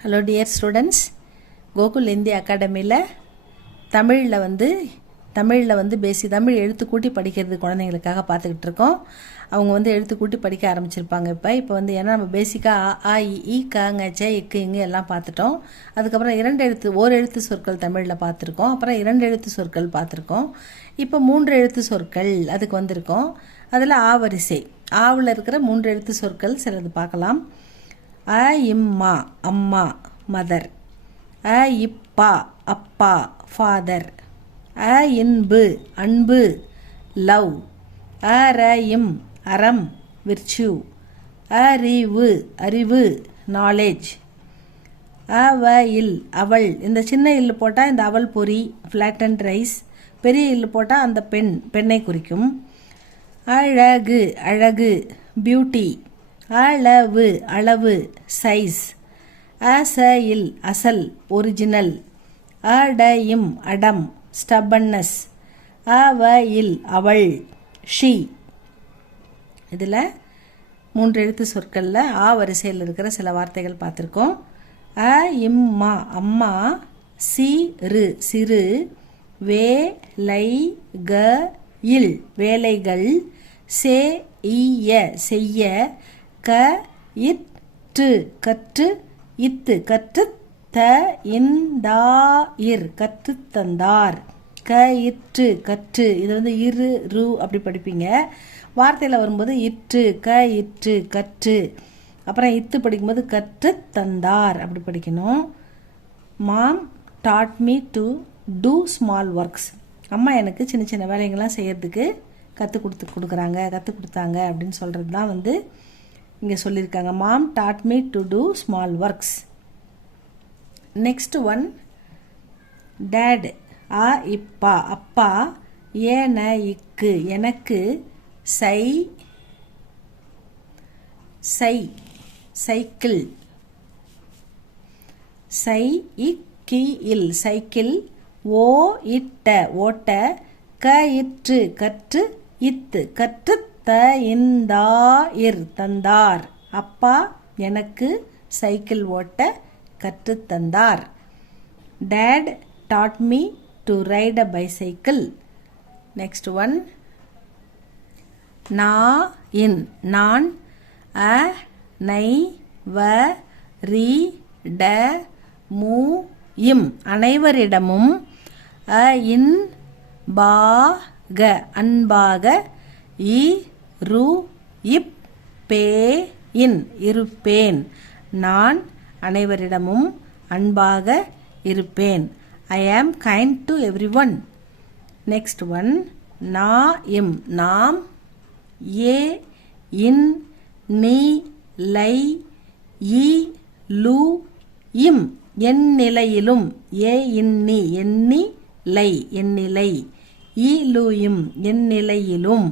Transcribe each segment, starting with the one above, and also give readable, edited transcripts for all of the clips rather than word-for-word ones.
Hello dear students, Gokul Hindi அகாடமியில் தமிழில் வந்து தமிழ் எழுத்து கூட்டி படிக்கிறது குழந்தைங்களுக்காக பார்த்துக்கிட்டு இருக்கோம். அவங்க வந்து எழுத்து கூட்டி படிக்க ஆரம்பிச்சிருப்பாங்க. இப்போ வந்து ஏன்னா நம்ம பேசிக்காக ஆ இ கங்க ச இக்கு இங்கு எல்லாம் பார்த்துட்டோம். அதுக்கப்புறம் ஓர் எழுத்து சொற்கள் தமிழில் பார்த்துருக்கோம். அப்புறம் 2 எழுத்து சொற்கள் பார்த்துருக்கோம். இப்போ 3 எழுத்து சொற்கள் அதுக்கு வந்திருக்கோம். அதில் ஆ வரிசை ஆவில் இருக்கிற 3 எழுத்து சொற்கள் சிலது பார்க்கலாம். அ இம்மா அம்மா மதர், அ இப்பா அப்பா ஃபாதர், அ இன்பு அன்பு லவ், அ ர இம் அறம் விர்ச்சு, அறிவு அறிவு நாலேஜ், அ வ இல் அவள். இந்த சின்ன இல்லு போட்டால் இந்த அவள் பொறி ஃப்ளாட்டன்ட் ரைஸ், பெரிய இல்லு போட்டால் அந்த பெண்ணை குறிக்கும். அழகு அழகு பியூட்டி, அளவு அளவு சைஸ், அசைல் அசல் ஒரிஜினல், அடையும் அடம் ஸ்டபன்னஸ், அவயில் அவள் ஷி. இதில் 3 எழுத்து சொற்களில் ஆ வரிசையில் இருக்கிற சில வார்த்தைகள் பார்த்துருக்கோம். அ இம்மா அம்மா, சிறு சிறு, வேலைகள் வேலைகள், செய்ய செய்ய, கயிற்று கற்று இத்து கற்று, தந்தார் கற்றுத் தந்தார், கயிற்று கற்று. இது வந்து இரு ரு அப்படி படிப்பீங்க. வார்த்தையில் வரும்போது இற்று கயிற்று கற்று, அப்புறம் இத்து படிக்கும்போது கற்று தந்தார் அப்படி படிக்கணும். Mom dad me to do small works. அம்மா எனக்கு சின்ன சின்ன வேலைகள்லாம் செய்யறதுக்கு கற்றுக் கொடுத்தாங்க அப்படின்னு சொல்கிறது தான் வந்து இங்கே சொல்லியிருக்காங்க. Mom dad me to do small works. Next one dad, ஆ இப்பா அப்பா, ஏன இக்கு எனக்கு, சைக்கிள், இல் சைக்கிள், ஓ இட்ட ஓட்ட, கயிற்று கற்று இத்து கற்று, தந்தார் தந்தார். அப்பா எனக்கு சைக்கிள் ஓட்ட கற்றுத் தந்தார். Dad taught me to ride a bicycle. Next one, நான், அனைவரிடமும், அன்பாக, இருப்பேன். நான் அனைவரிடமும் அன்பாக இருப்பேன். I am kind to everyone. Next one, நாம், எந்நிலையிலும், எந்நிலை, எந்நிலையிலும்,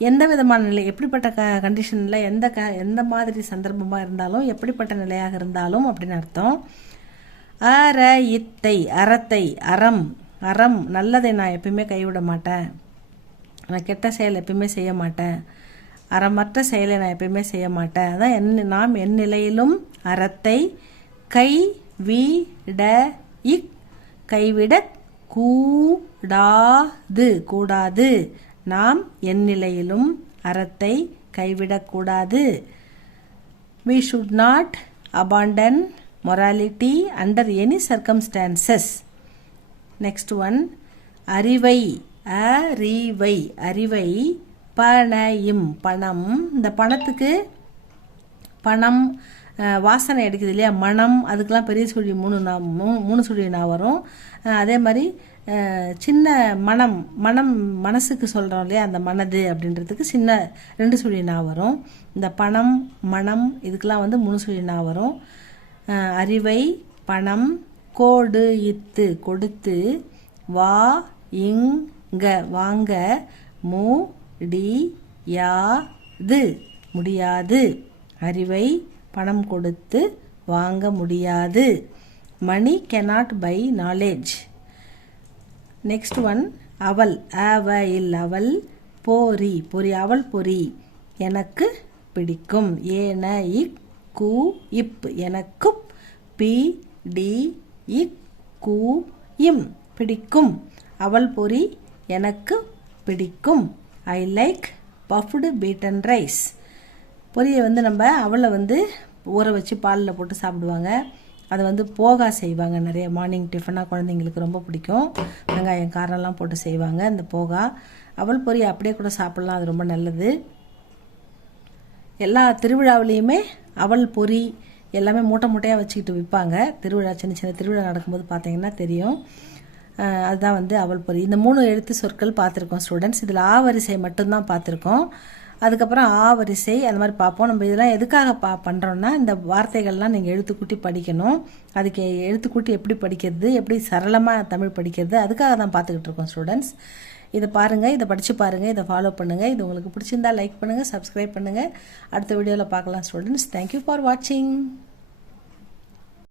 எந்த விதமான நிலை, எப்படிப்பட்ட கண்டிஷனில் எந்த மாதிரி சந்தர்ப்பமாக இருந்தாலும், எப்படிப்பட்ட நிலையாக இருந்தாலும் அப்படின்னு அர்த்தம். அறத்தை, அறம் நல்லதை நான் எப்பயுமே கைவிட மாட்டேன். நான் கெட்ட செயல் எப்பயுமே செய்ய மாட்டேன். அறமற்ற செயலை நான் எப்பயுமே செய்ய மாட்டேன். அதான் நாம் என் நிலையிலும் அறத்தை கைவிட கூடாது. நாம் என் நிலையிலும் அறத்தை கைவிடக்கூடாது. We should not abandon morality under any circumstances. Next one, அறிவை, பணம். இந்த பணத்துக்கு பணம் வாசனை எடுக்குது இல்லையா, மனம், அதுக்கெல்லாம் பெரிய சுழி 3 சுழி நான் வரும். அதே மாதிரி சின்ன மனம் மனசுக்கு சொல்கிறோம் இல்லையா, அந்த மனது அப்படின்றதுக்கு சின்ன 2 சுழி நான் வரும். இந்த பணம் மனம் இதுக்கெல்லாம் வந்து 3 சுழி நான் வரும். அறிவை பணம், கோடு இத்து கொடுத்து, வாங்க, முடியாது. அறிவை பணம் கொடுத்து வாங்க முடியாது. மணி cannot buy knowledge. Next one, அவள், அவள், பொறி, அவள் பொறி எனக்கு பிடிக்கும். ஏன இப் எனக்கு பி டி இக் கு இம் பிடிக்கும். அவல் பொரி எனக்கு பிடிக்கும். I like puffed beaten rice. பொரியை வந்து நம்ம அவலை வந்து ஊற வச்சு பாலில் போட்டு சாப்பிடுவாங்க. அதை வந்து போகா செய்வாங்க. நிறைய மார்னிங் டிஃபனாக குழந்தைங்களுக்கு ரொம்ப பிடிக்கும். வெங்காயம் காரம்லாம் போட்டு செய்வாங்க. இந்த போகா அவல் பொரி அப்படியே கூட சாப்பிட்லாம், அது ரொம்ப நல்லது. எல்லா திருவிழாவிலையுமே அவல் பொரி எல்லாமே மூட்டை மூட்டையாக வச்சுக்கிட்டு விற்பாங்க. திருவிழா சின்ன சின்ன திருவிழா நடக்கும்போது பார்த்தீங்கன்னா தெரியும். அதுதான் வந்து அவல் பொரி. இந்த 3 எழுத்து சொற்கள் பார்த்துருக்கோம் ஸ்டூடெண்ட்ஸ். இதில் ஆ வரிசை மட்டும்தான் பார்த்துருக்கோம். அதுக்கப்புறம் ஆ வரிசை அந்த மாதிரி பார்ப்போம். நம்ம இதெல்லாம் எதுக்காக பண்ணுறோன்னா, இந்த வார்த்தைகள்லாம் நீங்கள் எழுத்துக்கூட்டி படிக்கணும். அதுக்கு எழுத்துக்கூட்டி எப்படி படிக்கிறது, எப்படி சரளமாக தமிழ் படிக்கிறது, அதுக்காக தான் பார்த்துக்கிட்டு இருக்கோம் ஸ்டூடெண்ட்ஸ். இதை பாருங்கள், இதை படித்து பாருங்கள், இதை ஃபாலோ பண்ணுங்கள். இது உங்களுக்கு பிடிச்சிருந்தா லைக் பண்ணுங்கள், சப்ஸ்கிரைப் பண்ணுங்கள். அடுத்த வீடியோவில் பார்க்கலாம் ஸ்டூடெண்ட்ஸ். தேங்க்யூ ஃபார் வாட்சிங்.